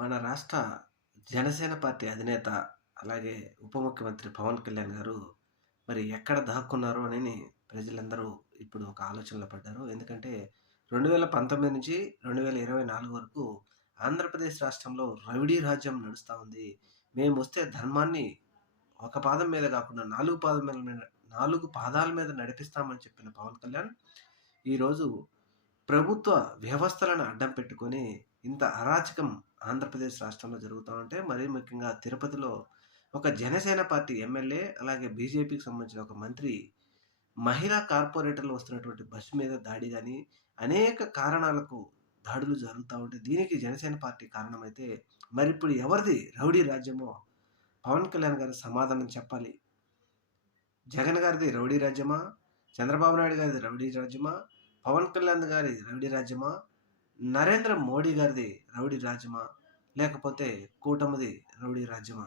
మన రాష్ట్ర జనసేన పార్టీ అధినేత, అలాగే ఉప ముఖ్యమంత్రి పవన్ కళ్యాణ్ గారు మరి ఎక్కడ దాక్కున్నారు అని ప్రజలందరూ ఇప్పుడు ఒక ఆలోచనలో పడ్డారు. ఎందుకంటే 2019 నుంచి 2024 వరకు ఆంధ్రప్రదేశ్ రాష్ట్రంలో రౌడీ రాజ్యం నడుస్తా ఉంది. మేమొస్తే ధర్మాన్ని ఒక పాదం మీద కాకుండా 4 పాదాల మీద నడిపిస్తామని చెప్పిన పవన్ కళ్యాణ్ ఈరోజు ప్రభుత్వ వ్యవస్థలను అడ్డం పెట్టుకొని ఇంత అరాచకం ఆంధ్రప్రదేశ్ రాష్ట్రంలో జరుగుతా ఉంటే, మరీ ముఖ్యంగా తిరుపతిలో ఒక జనసేన పార్టీ ఎమ్మెల్యే, అలాగే బీజేపీకి సంబంధించిన ఒక మంత్రి, మహిళా కార్పొరేటర్లు వస్తున్నటువంటి బస్సు మీద దాడి గాని, అనేక కారణాలకు దాడులు జరుగుతా ఉంటే, దీనికి జనసేన పార్టీ కారణమైతే, మరిప్పుడు ఎవరిది రౌడీ రాజ్యమో పవన్ కళ్యాణ్ గారు సమాధానం చెప్పాలి. జగన్ గారిది రౌడీ రాజ్యమా? చంద్రబాబు నాయుడు గారిది రౌడీ రాజ్యమా? పవన్ కళ్యాణ్ గారి రౌడీ రాజ్యమా? నరేంద్ర మోడీ గారిది రౌడీ రాజ్యమా? లేకపోతే కూటమిది రౌడీ రాజ్యమా?